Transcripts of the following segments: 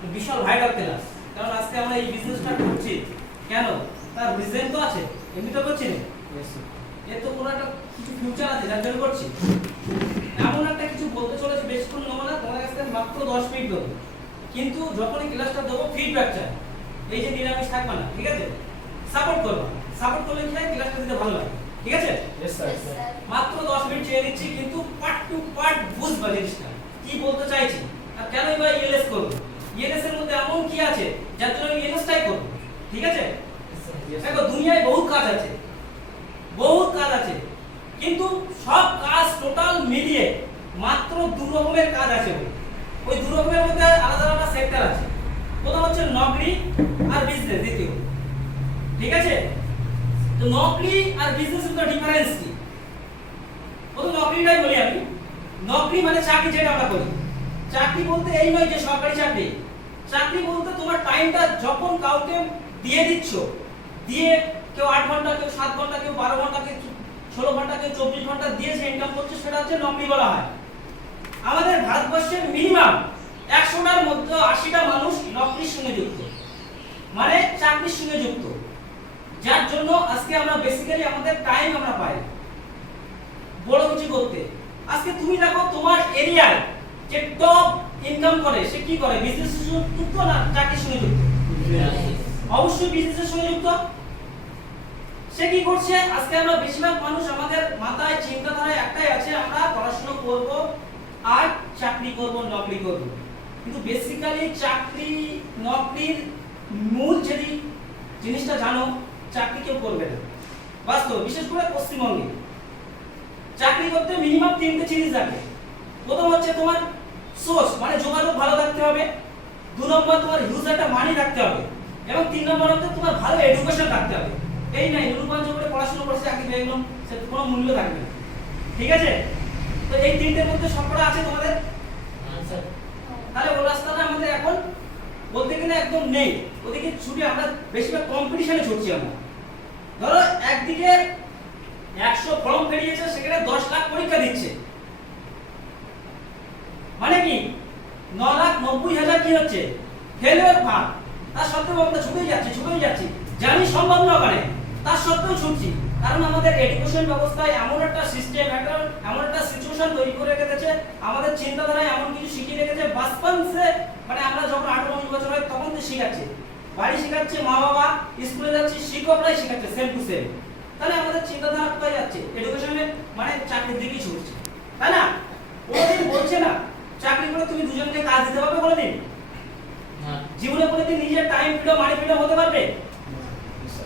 তো বিশাল vital class কারণ আজকে আমরা এই বিজনেসটা করছি। কেন? তার রিজন তো আছে। এমনি তো করছি না? এর তো কোনো একটা কিছু ফিউচার আছে যার জন্য করছি। এমন একটা কিছু বলতে চলেছি বেশিক্ষণ নেব না। তোমার কাছ থেকে মাত্র দশ মিনিট দেবো কিন্তু যখন এই ক্লাসটা দেবো ফিডব্যাক চাই। এই যে নিরামিষ থাকবে না ঠিক আছে? সাপোর্ট করবা। সাপোর্ট করলে কি হয়? ক্লাসটা দিতে ভালো লাগে। ঠিক আছে? মাত্র দশ মিনিট চেয়ে দিচ্ছি কিন্তু পার্ট টু পার্ট বুঝবা জিনিসটা। কি বলতে চাইছি? আর কেন এবার ইএলএস করব? ইএলএস এর মধ্যে এমন কি আছে যার জন্য আমি ইএলএসটাই করব? ঠিক আছে? দেখো, দুনিয়ায় বহুত কাজ আছে। বহুত কাজ আছে। কিন্তু সব কাজ টোটাল মিলিয়ে মাত্র দু রকমের কাজ আছে ওই। দু রকমের মধ্যে আলাদা আলাদা সেক্টর আছে। প্রথম হচ্ছে নকরি আর বিজনেস দ্বিতীয়। ঠিক আছে? তো নকরি আর বিজনেস তো ডিফারেন্স কি? প্রথম নকরিটাই বলি আমি। নকরি মানে চাকরি যেটা আমরা করি চাকরি বলতে এই নয় যে সরকারি চাকরি। চাকরি বলতে তোমার টাইমটা যখন কাউকে দিয়ে দিচ্ছ, দিয়ে কেউ আট ঘণ্টা, কেউ সাত ঘণ্টা, কেউ বারো ঘণ্টা, কেউ ষোলো ঘণ্টা, কেউ চব্বিশ ঘণ্টা দিয়ে যে ইনকাম করছে, সেটা হচ্ছে নকরি বলা হয়। আমাদের ভারতবর্ষের মিনিমাম একশোটার মধ্যে আশিটা মানুষ নকরির সঙ্গে যুক্ত। মানে চাকরির সঙ্গে যুক্ত। যার জন্য আজকে আমরা বেসিক্যালি আমাদের টাইম আমরা পাই। বড় কিছু করতে। আজকে তুমি দেখো তোমার এরিয়ায় যে টপ ইনকাম করে, সে কি করে? বিজনেস যুক্ত না চাকরির সঙ্গে যুক্ত? অবশ্যই বিজনেসের সঙ্গে যুক্ত। সে কি করছে? আজকে আমরা বেশিরভাগ মানুষ আমাদের মাথায় চিন্তাধারায় একটাই আছে, আমরা পড়াশোনা করব আর চাকরি করব, নকরি করব। কিন্তু বেসিক্যালি চাকরি, নকরির মূল যদি জিনিসটা জানো, চাকরি কেউ করবে না। বাস্তব, বিশেষ করে পশ্চিমবঙ্গে। চাকরি করতে মিনিমাম তিনটে জিনিস লাগে। প্রথম হচ্ছে তোমার সোর্স মানে যোগাযোগ ভালো থাকতে হবে। দু নম্বর তোমার হিউজ একটা মানি থাকতে হবে। এবং তিন নম্বর হচ্ছে তোমার ভালো এডুকেশন থাকতে হবে। এই নাই নুরুপাঞ্চ করে পড়াশোনা করছে চাকরি পেয়ে গেলাম সে তো কোনো মূল্য থাকবে না। ঠিক আছে? তো এই তিনটের মধ্যে সবকটা আছে তোমাদের? তাহলে ও রাস্তাটা আমাদের এখন বলতে গেলে একদম নেই। ওদিকে ছুটি আমরা বেশিরভাগ কম্পিটিশনে ছুটছি আমরা। ধরো একদিকে একশো ফর্ম বেরিয়েছে সেখানে দশ লাখ পরীক্ষা দিচ্ছে। মানে কি? ন লাখ নব্বই হাজার কি হচ্ছে? ফেলিওর ভাগ তার সত্ত্বেও আমরা ছুটেই যাচ্ছি ছুটেই যাচ্ছি। জানি সম্ভব না পারে। তার সত্ত্বেও ছুটছি। কারণ আমাদের এডুকেশন ব্যবস্থায় এমন একটা সিস্টেম একটা, এমন একটা সিচুয়েশন তৈরি করে রেখেছে। আমাদের চিন্তাধারায় এমন কিছু শিখিয়ে রেখেছে। বাচপন মানে আমরা যখন আঠারো উনিশ বছর হয়, তখন তো শিখাচ্ছে। বাড়ি শেখাচ্ছে মা বাবা, স্কুলে যাচ্ছে, শিক্ষকরাই শেখাচ্ছে সেম টু সেম তাহলে আমাদের চিন্তাধারা কোথায় যাচ্ছে? এডুকেশনে মানে চাকরির দিকেই ছুটছে। তাই না? কোনোদিন বলছে না। চাকরি করে তুমি দুজনকে কাজ দিতে পারবে কোনোদিন? জীবনে কোনোদিন নিজের টাইম ফ্রিডম মানি ফ্রিডম হতে পারবে?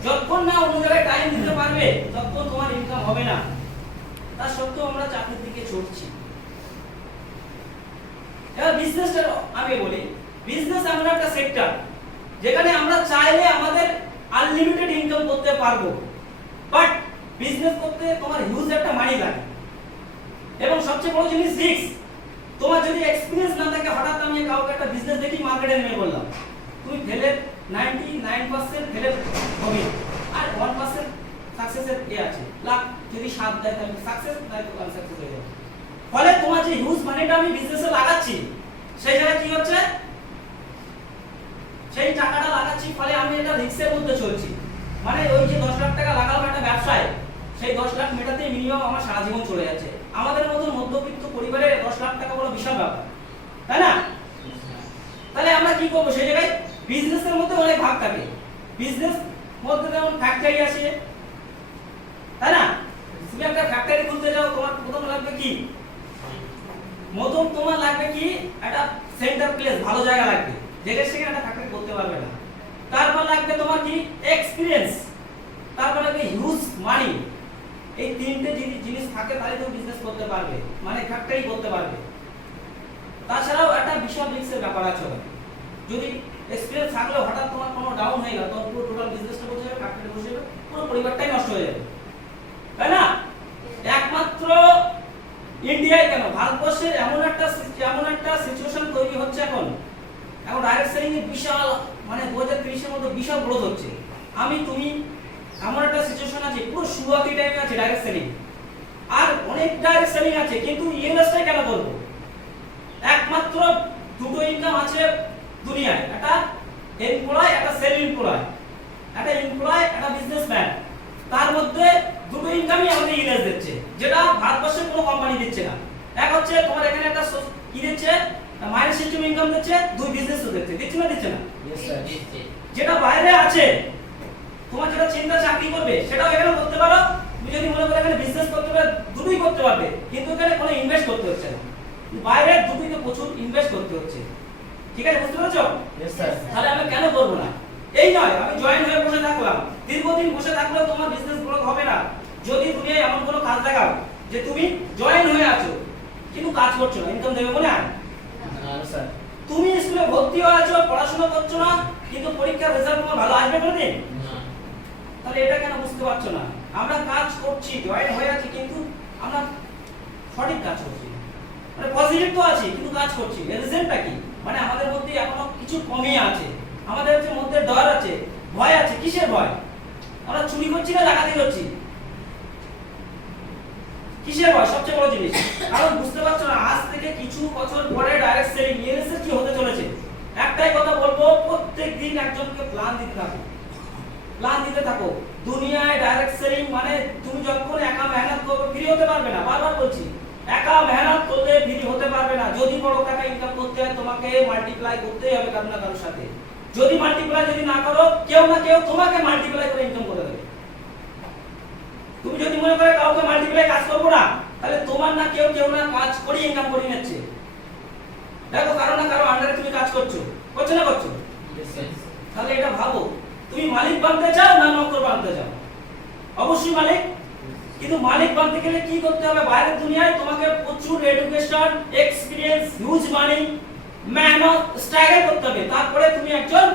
যতক্ষণ না অন্য জায়গায় টাইম দিতে পারবে ততক্ষণ তোমার ইনকাম হবে না। তার সত্ত্বেও আমরা চাকরির দিকে ছুটছি। এবার বিজনেসটা আমি বলি বিজনেস এমন একটা সেক্টর যেখানে আমরা চাইলে আমাদের আনলিমিটেড ইনকাম করতে পারব। বাট বিজনেস করতে তোমার হিউজ একটা মানি লাগে। এবং সবচেয়ে বড় জিনিস রিস্ক তোমার যদি এক্সপিরিয়েন্স না থাকে, হঠাৎ আমি কাউকে একটা বিজনেস দেখি মার্কেটে নেমে বললাম, তুমি ফেলের নাইনটি নাইন পার্সেন্ট ফেলের হবে। আর ওয়ান পার্সেন্ট সাকসেসের এ আছে। লাখ, যদি সাত দেয়, তাহলে সাকসেস তাহলে তো সাকসেস হয়ে যাবে। ফলে তোমার যে হিউজ মানিটা আমি বিজনেসে লাগাচ্ছি, সেই জায়গায় কি হচ্ছে? সেই টাকাটা লাগাচ্ছি, ফলে আমি এটা রিস্কের মধ্যে চলছি। মানে ওই যে দশ লাখ টাকা লাগালাম একটা ব্যবসায়, সেই দশ লাখ মেটাতে মিনিমাম আমার সারা জীবন চলে যাচ্ছে। আমাদের মতন মধ্যবিত্ত পরিবারে দশ লাখ টাকা বড় বিশাল ব্যাপার। তাই না? তাহলে আমরা কি করব? সেই জায়গায় বিজনেসের মধ্যে অনেক ভাগ থাকে। বিজনেস মধ্যে যেমন ফ্যাক্টরি আছে, তাই না? তুমি একটা ফ্যাক্টরি খুলতে যাও, তোমার প্রথম লাগবে কি? প্রথম তোমার লাগবে কি? একটা সেন্টার প্লেস ভালো জায়গা লাগবে। যেটা সেখানে একটা ফ্যাক্টরি করতে পারবে না। তারপর লাগবে তোমার কি? এক্সপিরিয়েন্স তারপর লাগবে হিউজ মানি এই তিনটে জিনিস থাকে তাহলে তুমি বিজনেস করতে পারবে। মানে ফ্যাক্টরি করতে পারবে। তাছাড়াও একটা বিশাল রিস্কের ব্যাপার আছে। যদি এক্সপিরিয়েন্স থাকলেও হঠাৎ তোমার কোনো ডাউন হয়ে গেল, তখন পুরো টোটাল বিজনেসটা বসে যাবে ফ্যাক্টরি বসে যাবে, পুরো পরিবারটাই নষ্ট হয়ে যাবে। তাই না? একমাত্র ইন্ডিয়ায় কেন? ভারতবর্ষের এমন একটা এমন একটা সিচুয়েশন তৈরি হচ্ছে এখন। এখন ডাইরেক্ট সেলিং এর বিশাল মানে দু হাজার তিরিশের মধ্যে বিশাল গ্রোথ হচ্ছে। আমি, তুমি এমন একটা সিচুয়েশন আছে পুরো শুরুয়াতি টাইমে আছে ডাইরেক্ট সেলিং আর অনেক ডাইরেক্ট সেলিং আছে কিন্তু ইএলএসটাই কেন বলব? একমাত্র দুটো ইনকাম আছে দুনিয়ায় একটা এমপ্লয় একটা সেল এমপ্লয় একটা এমপ্লয় একটা বিজনেসম্যান তার মধ্যে দুটো ইনকামই আমাদের ইএলএস দিচ্ছে যেটা ভারতবর্ষের কোনো কোম্পানি দিচ্ছে না। এক হচ্ছে তোমার এখানে একটা কি দিচ্ছে মাইনাস সিস্টেম ইনকাম দিচ্ছে দুই বিজনেস দিচ্ছে। দিচ্ছে না দিচ্ছে না। যেটা বাইরে আছে তোমার যেটা চিন্তা চাকরি করবে সেটাও এখানে করতে পারো। তুমি যদি মনে করো এখানে বিজনেস করতে পারো দুটোই করতে পারবে। কিন্তু এখানে কোনো ইনভেস্ট করতে হচ্ছে না। বাইরে দুটোইতে প্রচুর ইনভেস্ট করতে হচ্ছে। ঠিক আছে বুঝতে পারছ. তাহলে আমি কেন করব না? এই নয় আমি জয়েন হয়ে বসে থাকলাম। দীর্ঘদিন বসে থাকলেও তোমার বিজনেস গ্রোথ হবে না। যদি তুমি এমন কোনো কাজ দেখাও যে তুমি জয়েন হয়ে আছো কিন্তু কাজ করছ না ইনকাম দেবে মনে হয়? তুমি স্কুলে ভর্তি হয়ে আছো পড়াশোনা করছ না কিন্তু পরীক্ষার রেজাল্ট তোমার ভালো আসবে কোনোদিন. তাহলে এটা কেন বুঝতে পারছ না? আমরা কাজ করছি, জয়েন হয়ে আছি, কিন্তু আমরা সঠিক কাজ করছি মানে পজিটিভ তো আছি, কিন্তু কাজ করছি এর কি? মানে আমাদের মধ্যে এখনও কিছু কমই আছে। আমাদের হচ্ছে মধ্যে ডর আছে, ভয় আছে। কিসের ভয়? আমরা চুরি করছি না, ডাকাতি করছি? কিসের ভয়? সবচেয়ে বড় জিনিস। কারণ বুঝতে পারছ না, আজ থেকে কিছু বছর পরে ডাইরেক্ট সেলিং ইএলএস কি হতে চলেছে? একটাই কথা বলব প্রত্যেক দিন একজনকে প্ল্যান দিতে থাকো। প্ল্যান দিতে থাকো। দুনিয়ায় ডাইরেক্ট সেলিং মানে তুমি যখন একা মেহনত করবে ফ্রি হতে পারবে না। বারবার বলছি একা মেহনত করলে ফ্রি হতে পারবে না। যদি বড় টাকা ইনকাম করতে হয় তোমাকে মাল্টিপ্লাই করতেই হবে কারও না কারোর সাথে। যদি মাল্টিপ্লাই যদি না করো কেউ না কেউ তোমাকে মাল্টিপ্লাই করে ইনকাম করে দেবে। তুমি যদি মনে করে কাউকে মাল্টিপ্লাই কাজ করব না তাহলে তোমার না কেউ কেউ না কাজ করে ইনকাম করে নিচ্ছে। দেখো কারও না কারও আন্ডারে তুমি কাজ করছ। করছ না করছ? তাহলে এটা ভাবো। তুমি মালিক বানতে চাও না নকর বানতে চাও? অবশ্যই মালিক। কিন্তু মালিক বানতে গেলে কি করতে হবে? বাইরের দুনিয়ায় তোমাকে প্রচুর এডুকেশন এক্সপিরিয়েন্স হিউজ মানি মেহনত স্ট্রাগল করতে হবে। তারপরে তুমি একজন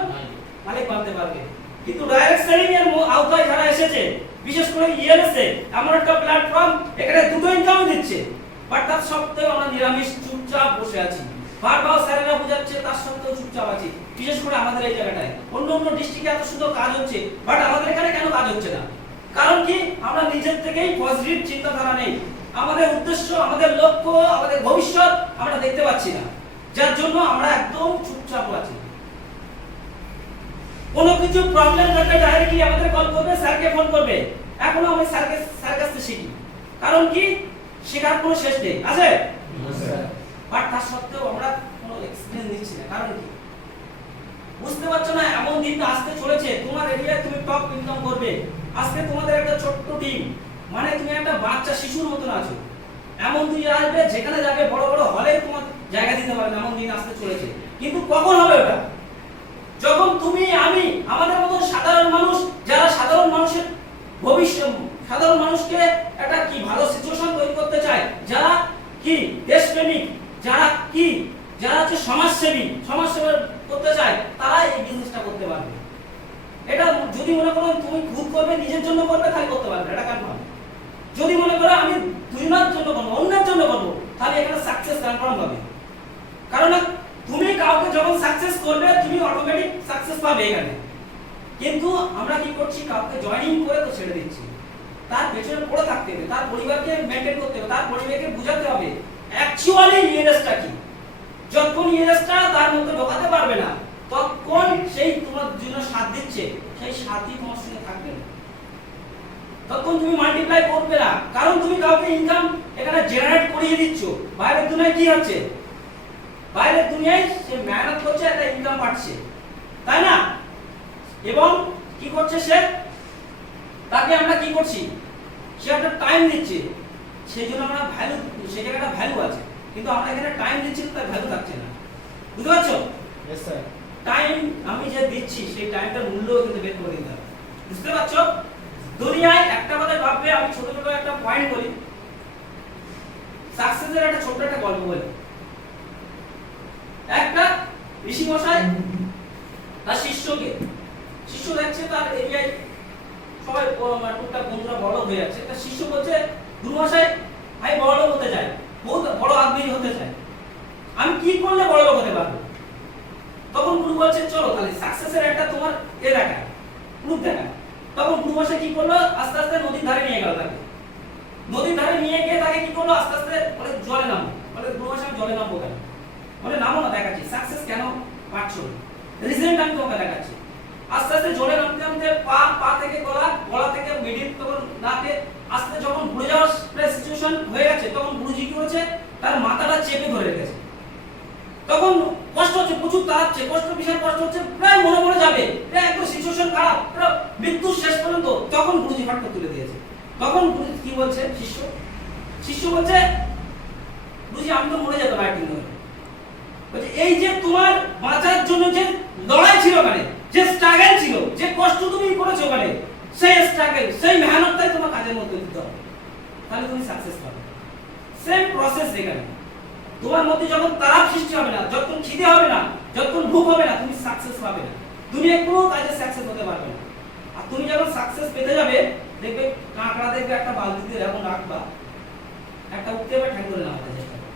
মালিক বানতে পারবে। কিন্তু ডাইরেক্ট সেলিং এর আওতায় যারা এসেছে, বিশেষ করে ইএলএস এ, এমন একটা প্ল্যাটফর্ম এখানে দুটো ইনকাম দিচ্ছে। বাট তার সত্ত্বেও আমরা নিরামিষ, চুপচাপ বসে আছি। বারবার স্যারেরা বোঝাচ্ছে, তার সত্ত্বেও চুপচাপ আছি। বিশেষ করে আমাদের এই জায়গাটায়। অন্য অন্য ডিস্ট্রিক্টে এত সুন্দর কাজ হচ্ছে বাট আমাদের এখানে কেন কাজ হচ্ছে না? কারণ কি? আমরা নিজের থেকেই পজিটিভ চিন্তাধারা নেই। আমাদের উদ্দেশ্য আমাদের লক্ষ্য আমাদের ভবিষ্যৎ আমরা দেখতে পাচ্ছি না। যার জন্য আমরা একদম চুপচাপ আছি। কোনো কিছু প্রবলেম থাকলে ডাইরেক্টলি আমাদের কল করবে স্যারকে ফোন করবে। এখনও আমি স্যারকে স্যার কাছ শিখি কারণ কি? শেখার কোনো শেষ নেই। আছে? বাট তার সত্ত্বেও আমরা কোনো এক্সপিরিয়েন্স নিচ্ছি না। কারণ কি? বুঝতে পারছ না, এমন দিন আসতে চলেছে। তোমার এরিয়ায় তুমি টপ ইনকাম করবে। আজকে তোমাদের একটা ছোট্ট টিম মানে তুমি একটা বাচ্চা, শিশুর মতন আছো। এমন দিন আসবে, যেখানে যাবে, বড় বড় হলে তোমার জায়গা দিতে পারবে এমন দিন আসতে চলেছে। কিন্তু কখন হবে ওটা? যখন তুমি, আমি, আমাদের মতো সাধারণ মানুষ, যারা সাধারণ মানুষের ভবিষ্যৎ, সাধারণ মানুষকে একটা কি ভালো সিচুয়েশন তৈরি করতে চায়, যারা কি দেশপ্রেমিক, যারা কি, যারা হচ্ছে সমাজসেবী, সমাজসেবা করতে চায় তারা এই বিজনেসটা করতে পারবে। এটা যদি মনে করো তুমি খুদ করবে, নিজের জন্য করবে, তাহলে করতে পারবে এটা কনফার্ম যদি মনে করো আমি দুজনের জন্য করব, অন্যের জন্য করব, তাহলে এখানে সাকসেস কনফার্ম হবে। কারণ তুমি কাউকে যখন সাকসেস করবে, তুমি অটোমেটিক সাকসেস পাবে এখানে। কিন্তু আমরা কি করছি, কাউকে জয়েনিং করে তো ছেড়ে দিচ্ছি। তার পেছনে পড়ে থাকতে হবে, তার পরিবারকে মেনটেন করতে হবে, তার পরিবারকে বোঝাতে হবে। অ্যাকচুয়ালি ইএনএসটা কি? যখন ইএনএসটা তার মধ্যে ঢোকাতে পারবে না, তখন সেই তোমার জন্য সাথ দিচ্ছে, সেই সাথই তোমার সঙ্গে থাকবে না। তখন তুমি মাল্টিপ্লাই করবে না, কারণ তুমি কাউকে ইনকাম এখানে জেনারেট করিয়ে দিচ্ছ। বাইরের দুনিয়ায় কি হচ্ছে? বাইরের দুনিয়ায় সে মেহনত করছে, একটা ইনকাম পাচ্ছে। তাই না? এবং কি করছে সে? তাকে আমরা কি করছি? সে একটা টাইম দিচ্ছে। সেই জন্য আমরা ভ্যালু সেই জায়গাটা ভ্যালু আছে। কিন্তু আমরা এখানে টাইম দিচ্ছি তার ভ্যালু থাকছে না। বুঝতে পারছ. টাইম আমি যে দিচ্ছি সেই টাইমটার মূল্য কিন্তু বের করে দিতে হবে। বুঝতে পারছ? দুনিয়ায় একটা কথা ভাববে আমি ছোট ছোট একটা পয়েন্ট বলি। সাকসেসের একটা ছোট্ট একটা গল্প বলি। একটা ঋষি মশাই তার শিষ্যকে শিষ্য দেখছে তার এরিয়ায় সবাই মানে টুকটাক বন্ধুরা বড় হয়ে যাচ্ছে। তার শিষ্য বলছে গুরু মশাই আমি বড় হতে আদমি হতে চাই আমি কি করলে বড় লোক হতে পারব? তখন গুরু বলছে, চলো তাহলে সাকসেসের একটা তোমার এ দেখা প্রুফ দেখা তখন গুরু মশাই কি করল? আস্তে আস্তে নদীর ধারে নিয়ে গেল তাকে। নদীর ধারে নিয়ে গিয়ে তাকে কি করল? আস্তে আস্তে বলে, জলে নামো। বলে গ্রুপের সঙ্গে জলে নামবো কেন? বলে, নামো না, দেখাচ্ছি। সাকসেস কেন পাচ্ছ রিজেন্ট আমি তোমাকে দেখাচ্ছি। আস্তে আস্তে জলে নামতে নামতে পা পা থেকে গলা গলা থেকে মিডিল তখন নাকে, আস্তে যখন ঘুরে যাওয়ার সিচুয়েশন হয়ে গেছে, তখন গুরুজি কি করেছে? তার মাথাটা চেপে ধরে রেখেছে। তখন কষ্ট হচ্ছে, প্রচুর তাড়াচ্ছে, কষ্ট, বিশাল কষ্ট হচ্ছে, প্রায় মনে মনে যাবে, প্রায় একদম সিচুয়েশন খারাপ মৃত্যুর শেষ পর্যন্ত তখন গুরুজি ফাটকা তুলে দিয়েছে। তখন গুরুজি কি বলছে, শিষ্য? শিষ্য বলছে, গুরুজি, আমি তো মরে যেতাম একদিন বলছে, এই যে তোমার বাঁচার জন্য যে লড়াই ছিল ওখানে, যে স্ট্রাগল ছিল, যে কষ্ট তুমি করেছ ওখানে, সেই স্ট্রাগল সেই মেহনতটাই তোমার কাজের মধ্যে দিতে হবে। তাহলে তুমি সাকসেস পাবে। সেম প্রসেস এখানে। তোমার মধ্যে যখন তারাপ সৃষ্টি হবে না যতক্ষণ খিদে হবে না যতক্ষণ ভুক হবে না তুমি সাকসেস পাবে না। দুনিয়ায় কোনো কাজে সাকসেস হতে পারবে না। আর তুমি যখন সাকসেস পেতে যাবে দেখবে কাঁকড়া দেখবে একটা বালতিতে এমন রাখবা একটা উঠতে হবে ঠ্যাং করে নামাতে চেষ্টা করবে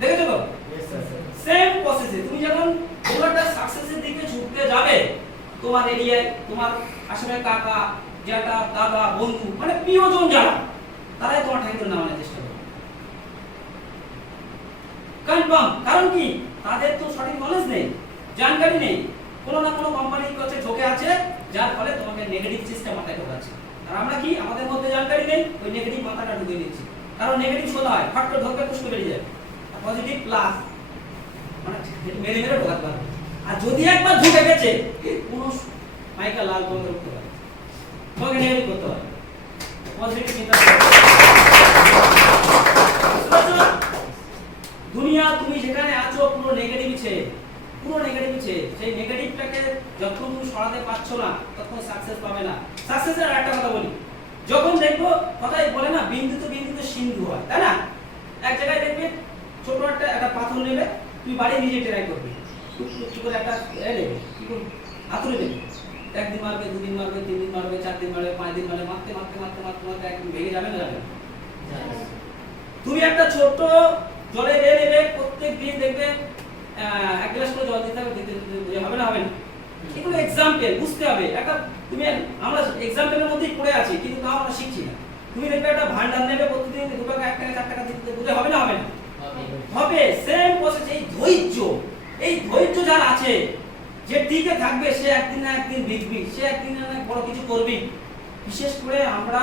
দেখেছ তো. সেম প্রসেসে তুমি যখন কোনো একটা সাকসেসের দিকে ছুটতে যাবে তোমার এরিয়ায় তোমার আশেপাশে কাকা জ্যাঠা দাদা বন্ধু মানে প্রিয়জন যারা তারাই তোমার ঠ্যাং করে নামানোর চেষ্টা কনফার্ম কারণ কি? তাদের তো সঠিক নলেজ নেই, জানকারি নেই। কোনো না কোনো কোম্পানির কাছে ঢোকে আছে, যার ফলে তোমাকে নেগেটিভ সিস্টেম মাথায় ঢোকাচ্ছে। আর আমরা কি? আমাদের মধ্যে জানকারি নেই, ওই নেগেটিভ মাথাটা ঢুকে নিচ্ছি কারণ নেগেটিভ সোজা হয় ফাট করে ঢোকে পুষ্কে বেরিয়ে যায়। পজিটিভ প্লাস মানে মেরে মেরে ঢোকাতে পারবে। আর যদি একবার ঢুকে গেছে কোনো মাইকা লাল বন্ধ করতে পারে তোমাকে নেগেটিভ করতে হবে পজিটিভ চিন্তা করতে হবে। বুঝতে পারছ? দুনিয়া তুমি যেখানে আছো পুরো নেগেটিভ ছে পুরো নেগেটিভ ছে সেই যতক্ষণ তুমি সরাতে পারছ না, ততক্ষণ সাকসেস পাবে না। সাকসেসের একটা কথা বলি। যখন দেখব, কথাই বলে না বিন্দুতে বিন্দুতে সিন্ধু হয়, তাই না? এক জায়গায় দেখবে, ছোট একটা একটা পাথর নেবে তুমি বাড়ি নিজে ট্রাই করবে। টুক করে একটা এ নেবে হাতুড়ে নেবে। একদিন মারবে, দুদিন মারবে তিন দিন মারবে চার দিন মারবে পাঁচ দিন মারবে, মারতে মারতে মারতে মারতে মারতে, একদিন ভেঙে যাবে না যাবে? তুমি একটা ছোট জলে রে নেবে, প্রত্যেক দিন দেখবে এক গ্লাস করে জল দিতে হবে দিতে, হবে না হবে না। এগুলো এক্সাম্পল বুঝতে হবে। একটা তুমি আমরা এক্সাম্পলের মধ্যেই পড়ে আছি কিন্তু তাও আমরা শিখছি না। তুমি দেখবে একটা ভান্ডার নেবে প্রতিদিন দু টাকা এক টাকা চার টাকা দিতে দিতে হবে না হবে না? হবে। সেম প্রসেস এই ধৈর্য এই ধৈর্য যার আছে যে টিকে থাকবে সে একদিন না একদিন বিকবি সে একদিন না একদিন বড় কিছু করবি। বিশেষ করে আমরা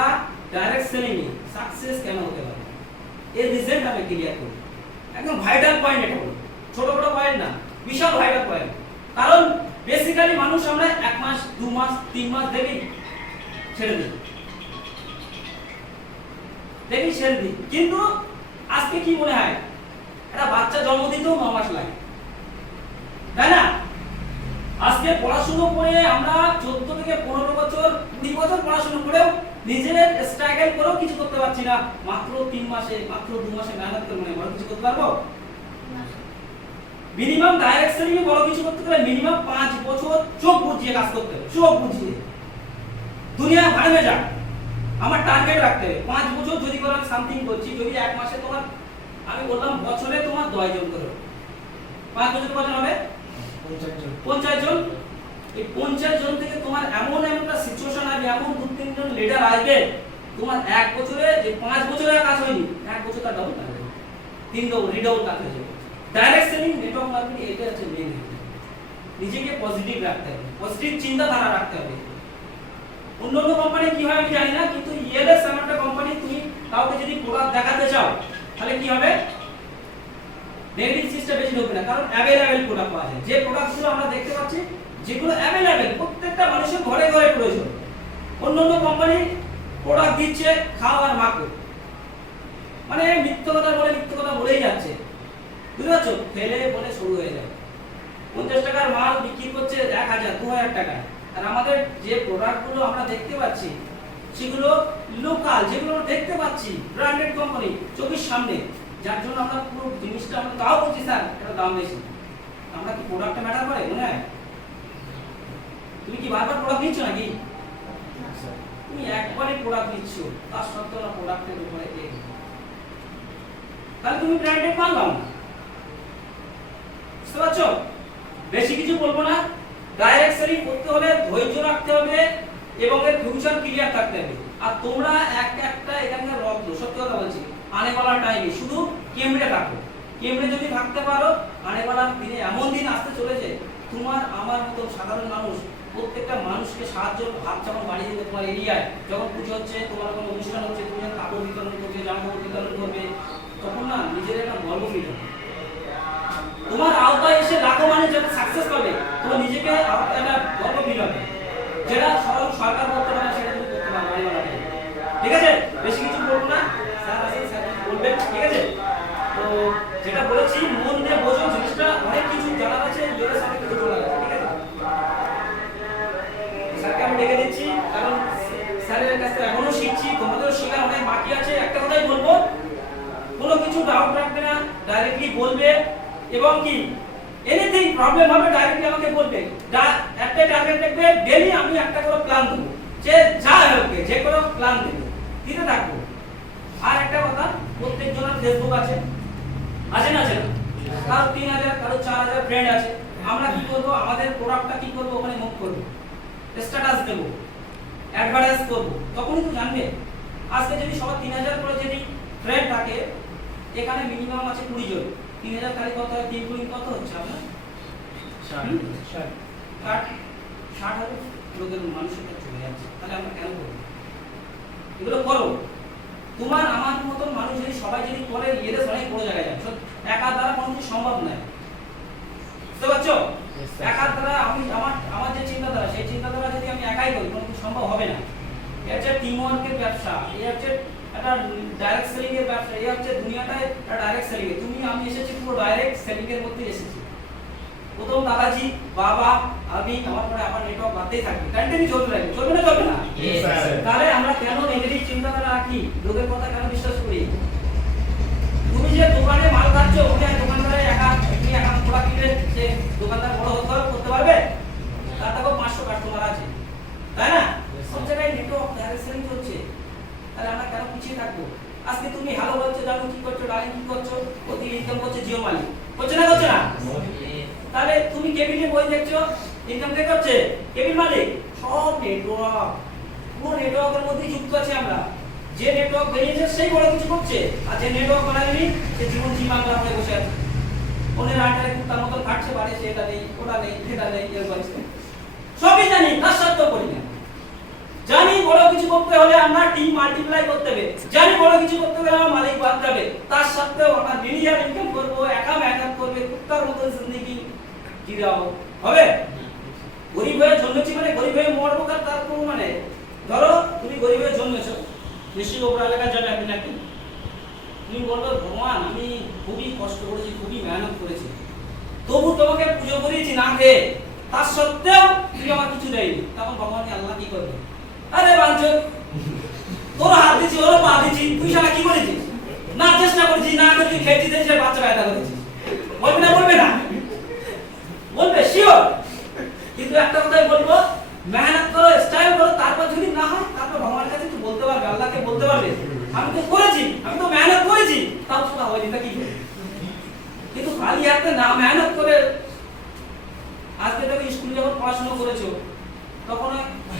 ডাইরেক্ট সেলিং সাকসেস কেন হতে পারে? এর রিজল্ট আমি ক্লিয়ার করি। একদম ভাইটাল পয়েন্ট এটা ছোট বড় পয়েন্ট না বিশাল ভাইটাল পয়েন্ট কারণ বেসিক্যালি মানুষ আমরা এক মাস, দু মাস, তিন মাস দেখি, ছেড়ে দিই। দেখি, ছেড়ে দিই। কিন্তু আজকে কি মনে হয়? একটা বাচ্চা জন্ম দিতেও ন মাস লাগে। তাই না? আজকে পড়াশুনো করে আমরা চোদ্দ থেকে পনেরো বছর, কুড়ি বছর পড়াশুনো করেও নিজের স্ট্রাগল করেও কিছু করতে পারছি না। মাত্র তিন মাসে, মাত্র দু মাসে মেহনত করে মনে হয়। কিছু করতে পারব? মিনিমাম ডাইরেক্ট সেলিং বড় কিছু করতে গেলে মিনিমাম পাঁচ বছর চোখ বুঝিয়ে কাজ করতে হবে চোখ বুঝিয়ে। দুনিয়া ভাড়বে যাক। আমার টার্গেট রাখতে হবে। পাঁচ বছর যদি করে সামথিং করছি যদি এক মাসে তোমার আমি বললাম বছরে তোমার দশ জন করে। পাঁচ বছর কজন হবে? পঞ্চাশ জন। এই পঞ্চাশ জন থেকে তোমার এমন একটা সিচুয়েশন আসবে এমন দু তিনজন লিডার আসবে তোমার এক বছরে যে পাঁচ বছরে কাজ হয়নি এক বছর তার কাজ হবে তিন ডবল রিডবল কাজ হয়ে যাবে। ডাইরেক্ট সেলিং নেটওয়ার্ক মার্কেটিং এটা হচ্ছে মেন নিজেকে পজিটিভ রাখতে হবে পজিটিভ চিন্তাধারা রাখতে হবে। অন্য কোম্পানি কি হয় আমি জানি না, কিন্তু ইএলএস এমন একটা কোম্পানি তুমি কাউকে যদি প্রোডাক্ট দেখাতে চাও, তাহলে কি হবে? নেগেটিভ সিস্টেম বেশি ঢুকবে না, কারণ অ্যাভেলেবেল প্রোডাক্ট পাওয়া যায়। যে প্রোডাক্টগুলো আমরা দেখতে পাচ্ছি, যেগুলো অ্যাভেলেবেল প্রত্যেকটা মানুষের ঘরে ঘরে প্রয়োজন। অন্য অন্য কোম্পানি প্রোডাক্ট দিচ্ছে, খাও আর মাখো। মানে মিথ্য কথা বলে, মিথ্য কথা বলেই যাচ্ছে। বুঝতে পারছ ফেলে বলে শুরু হয়ে যাবে পঞ্চাশ টাকার মাল বিক্রি করছে এক হাজার দু হাজার টাকা আর আমাদের যে প্রোডাক্টগুলো আমরা দেখতে পাচ্ছি সেগুলো লোকাল যেগুলো আমরা দেখতে পাচ্ছি ব্র্যান্ডেড কোম্পানি চোখের সামনে যার জন্য আমরা পুরো জিনিসটা আমরা তাও বলছি স্যার এটা দাম বেশি। আমরা কি প্রোডাক্টটা ম্যাটার করে মনে হয়? তুমি কি বারবার প্রোডাক্ট নিচ্ছ নাকি। তুমি একবারে প্রোডাক্ট নিচ্ছ তার সত্ত্বেও প্রোডাক্টের উপরে তাহলে তুমি ব্র্যান্ডেড মাল না বুঝতে পারছ? বেশি কিছু বলব না। ডাইরেক্ট সেলিং করতে হলে ধৈর্য রাখতে হবে এবং এর ফিউচার ক্লিয়ার থাকতে হবে। আর তোমরা এক একটা এখানকার রত্ন সত্যি কথা বলছি। আনেওয়ালা টাইমে শুধু কেমড়ে থাকো। কেমড়ে যদি থাকতে পারো আনেওয়ালা দিনে এমন দিন আসতে চলেছে, তোমার, আমার মতো সাধারণ মানুষ, প্রত্যেকটা মানুষকে সাহায্য হাত যখন বাড়িয়ে দেবে তোমার এরিয়ায়, যখন পুজো হচ্ছে, তোমার কোনো অনুষ্ঠান হচ্ছে, তুমি কাপড় বিতরণ করবে জামা কাপড় বিতরণ করবে, তখন না নিজের একটা গর্ব ফিল হবে তোমার আওতায় এসে লাখো মানুষ যখন সাকসেস পাবে, তোমার নিজেকে একটা গর্ব ফিল হবে। যেটা সরল সরকার করতে পারে, সেটা তুমি করতে পারবে বাড়িওয়ালা ঠিক আছে? বেশি কিছু বলব না। স্যার আছে স্যার বলবেন। ঠিক আছে? তো যেটা বলেছি, মন দিয়ে বোঝো, জিনিসটা অনেক কিছু জানার আছে বেড়ে অনেক কিছু জানার আছে, ঠিক আছে? স্যারকে আমি ডেকে দিচ্ছি, কারণ স্যারের কাছ থেকে এখনও শিখছি, তোমাদেরও শেখার অনেক বাকি আছে। একটা কথাই বলব, কোনো কিছু ডাউট রাখবে না ডাইরেক্টলি বলবে। এবং কি? এনিথিং প্রবলেম হবে ডাইরেক্টলি আমাকে বলবে। একটা টার্গেট রাখবে ডেলি আমি একটা করে প্ল্যান দেবো। যে যা হোক যে কোনো প্ল্যান দেবো। দিতে থাকব। আর একটা কথা প্রত্যেক জনের ফেসবুক আছে? আছে না আছে কারও তিন হাজার, কারও চার হাজার ফ্রেন্ড আছে। আমরা কি করব? আমাদের প্রোডাক্টটা কি করব? ওখানে মুভ করব। স্ট্যাটাস দেবো। অ্যাডভার্টাইজ করব। তখনই তো জানবে। আজকে যদি সবার তিন হাজার করে যদি ফ্রেন্ড থাকে, এখানে মিনিমাম আছে কুড়ি জন। তিন হাজার কত হয়? তিন কুড়ি কত হচ্ছে আপনার? ষাট। ষাট। ষাট। হাজার লোকের মানুষের কাছে চলে যাচ্ছে। তাহলে আমরা কেন করব? এগুলো করো। তোমার আমার মতন মানুষ যদি সবাই যদি করে এদের অনেক বড় জায়গায় যাবে। একা দ্বারা কোনো কিছু সম্ভব নয়। বুঝতে পারছ? একার দ্বারা আমি আমার আমার যে চিন্তাধারা সেই চিন্তাধারা যদি আমি একাই করি কোনো সম্ভব হবে না। এ হচ্ছে টিম ওয়ার্কের ব্যবসা এই হচ্ছে একটা ডাইরেক্ট সেলিং এর ব্যবসা এই হচ্ছে দুনিয়াটায় একটা ডাইরেক্ট সেলিং তুমি আমি এসেছি পুরো ডাইরেক্ট সেলিং এর মধ্যে এসেছি। প্রথম দাদাজি বাবা আমি আমার পরে আবার নেটওয়ার্ক বাদতেই থাকবে। কন্টিনিউ চলতে থাকবে। চলবে না চলবে না? তাহলে আমরা কেন নেগেটিভ চিন্তাধারা রাখি? লোকের কথা কেন বিশ্বাস করি? তুমি যে দোকানে মাল খাচ্ছ ওকে দোকানদারে একা তুমি একা খোলা কিনবে সে দোকানদার বড় হতে পারবে করতে পারবে তার তো পাঁচশো কাস্টমার আছে তাই না Yes, sir. সব জায়গায় নেটওয়ার্ক ডাইরেকশন চলছে তাহলে আমরা কেন পিছিয়ে থাকব আজকে তুমি হ্যালো বলছো জানো কি করছ ডালিং কি করছ ওদিকে ইনকাম করছে জিও মালিক করছে না করছে না তাহলে তুমি কেবিনে বই দেখছ ইনকাম কে করছে কেবিন মালিক সব নেটওয়ার্ক পুরো নেটওয়ার্কের মধ্যে যুক্ত আছে আমরা যে নেটওয়ার্ক বেরিয়েছে সেই বড় কিছু করছে? আর যে নেটওয়ার্ক বানায়নি, সে জীবন জি বাংলা হয়ে বসে আছে? অন্যের আন্ডারে তার মতন কাটছে বাড়ে সে এটা নেই, ওটা নেই, সেটা নেই এর করছে সবই জানি তার সত্ত্বেও করি না। জানি বড় কিছু করতে হলে আমরা টিম মাল্টিপ্লাই করতে হবে। জানি বড় কিছু করতে হলে আমার মালিক বাদ যাবে তার সত্ত্বেও আমরা মিলিয়ার ইনকাম করব, একা মেহনত করবে, কুত্তার মতো জিন্দগি জিরাও। হবে? গরিব হয়ে জন্মেছি মানে গরিব হয়ে মরবো তার কোনো মানে? ধরো তুমি গরিব হয়ে জন্মেছো। নিশ্চয়ই ওপর এলাকার জন্য একদিন একদিন। তুমি বলবে, ভগবান, আমি খুবই কষ্ট করেছি, খুবই মেহনত করেছি। তবু তোমাকে পুজো করিয়েছি না খেয়ে। তার সত্ত্বেও তুমি আমার কিছু দেয়নি। তখন ভগবান আল্লাহ কি করবে? আরে বাঞ্চন তোর হাত দিচ্ছি ওর পা দিচ্ছি তুই সারা কি করেছিস? না চেষ্টা করেছিস, না তুই খেয়েছিস সে বাচ্চা পেদা করেছিস। বলবে না বলবে না? বলবে শিওর কিন্তু একটা কথাই বলব, মেহনত করো স্টাইল করো তারপর যদি না হয় তারপর ভগবানের কাছে তুই বলতে পারবে আল্লাহকে বলতে পারবে আমি তো করেছি আমি তো মেহনত করেছি তাও সেটা হয়নি তা কি করবে? কিন্তু খালি হাতে না মেহনত করে আজকে তুমি স্কুলে যখন পড়াশোনা করেছ তখন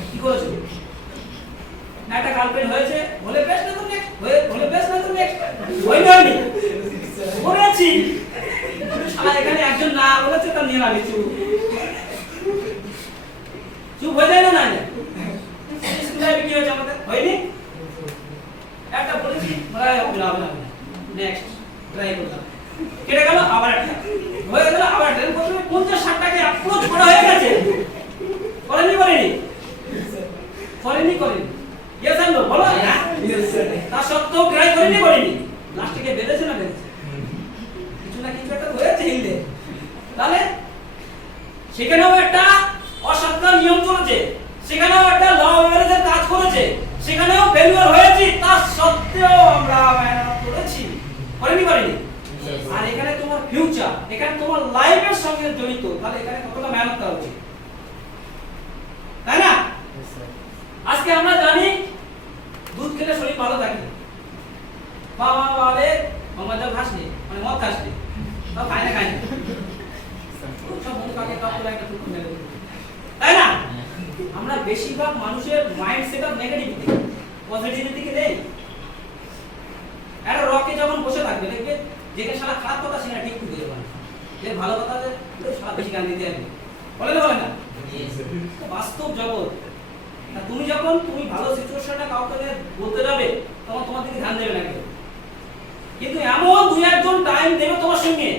কি করেছ একটা গার্লফ্রেন্ড হয়েছে হলে বেশ না তুমি next, হয়ে হলে বেশ না তুমি next। হয়নি হয়নি করেছি শালা এখানে একজন না বলেছে তার নিয়ে আমি চুপ চুপ হয়ে যায় না না স্কুলে কি হয়েছে আমাদের হয়নি একটা বলেছি মনে হয় হবে না হবে না নেক্সট ট্রাই করলাম কেটে গেল আবার একটা হয়ে গেল আবার একটা প্রথমে পঞ্চাশ ষাট টাকা পুরো ছোট হয়ে গেছে করেনি করেনি করেনি করেনি ইয়েস এন্ড বলো হ্যাঁ Yes, sir. তা সত্ত্বেও ট্রাই করেনি করেনি লাস্টে গিয়ে বেঁধেছে না বেঁধেছে কিছু না কিছু একটা তো হয়েছে হিলদে তাহলে সেখানেও একটা অসৎকার নিয়ম চলেছে সেখানেও একটা ল ম্যারেজের কাজ করেছে সেখানেও ফেলিওর হয়েছি তা সত্ত্বেও আমরা মেহনত করেছি করেনি করেনি আর এখানে তোমার ফিউচার এখানে তোমার লাইফের সঙ্গে জড়িত তাহলে এখানে কতটা মেহনত করা উচিত তাই না Yes, sir. আজকে আমরা জানি দুধ খেলে শরীর ভালো থাকে নেই মানে মদ নেই তাও খায় না খায় না। আমরা বেশিরভাগ মানুষের mind set up negativity positivity কি নেই। একটা রকে যখন বসে থাকবে, দেখবে খারাপ কথা সেখানে ঠিক খুঁজে যে ভালো কথা যে সারা বেশি গান দিতে আসবে বলে না বলে না? বাস্তব জগৎ। তুমি যখন, তুমি ভালো সিচুয়েশনটা কাউকে বলতে যাবে, তখন তোমার দিকে ধ্যান দেবে না কেউ। কিন্তু এমন দুই একজন টাইম দেবে তোমার সঙ্গে।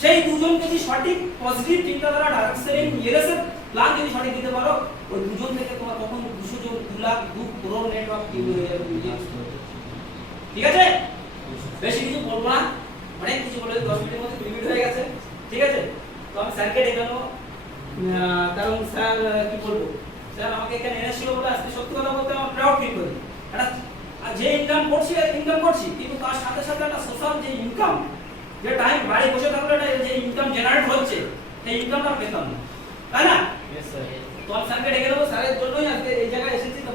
সেই দুজন যদি সঠিক পজিটিভ চিন্তাধারা ডাইরেকশন ইয়েরেসের প্ল্যান যদি সঠিক দিতে পারো, ওই দুজন থেকে তোমার তখন দুশো জন, দু লাখ, দু করোড় নেটওয়ার্ক হয়ে যাবে ঠিক আছে? বেশি কিছু বলব না। অনেক কিছু বলে দশ মিনিটের মধ্যে দুই মিনিট হয়ে গেছে। ঠিক আছে? তো আমি স্যারকে ডেকে নেব। কারণ স্যার কি বলব? স্যার আমাকে এখানে এনেছিল বলে আজকে সত্যি কথা বলতে আমার প্রাউড ফিল করি। একটা যে ইনকাম করছি ইনকাম করছি কিন্তু তার সাথে সাথে একটা সোশ্যাল যে ইনকাম যে টাইম বাড়ি বসে থাকলে না যে ইনকাম জেনারেট হচ্ছে সেই ইনকামটা পেতাম না। তাই না. তো আমি স্যারকে ডেকে দেবো স্যারের জন্যই আজকে এই জায়গায় এসেছি তো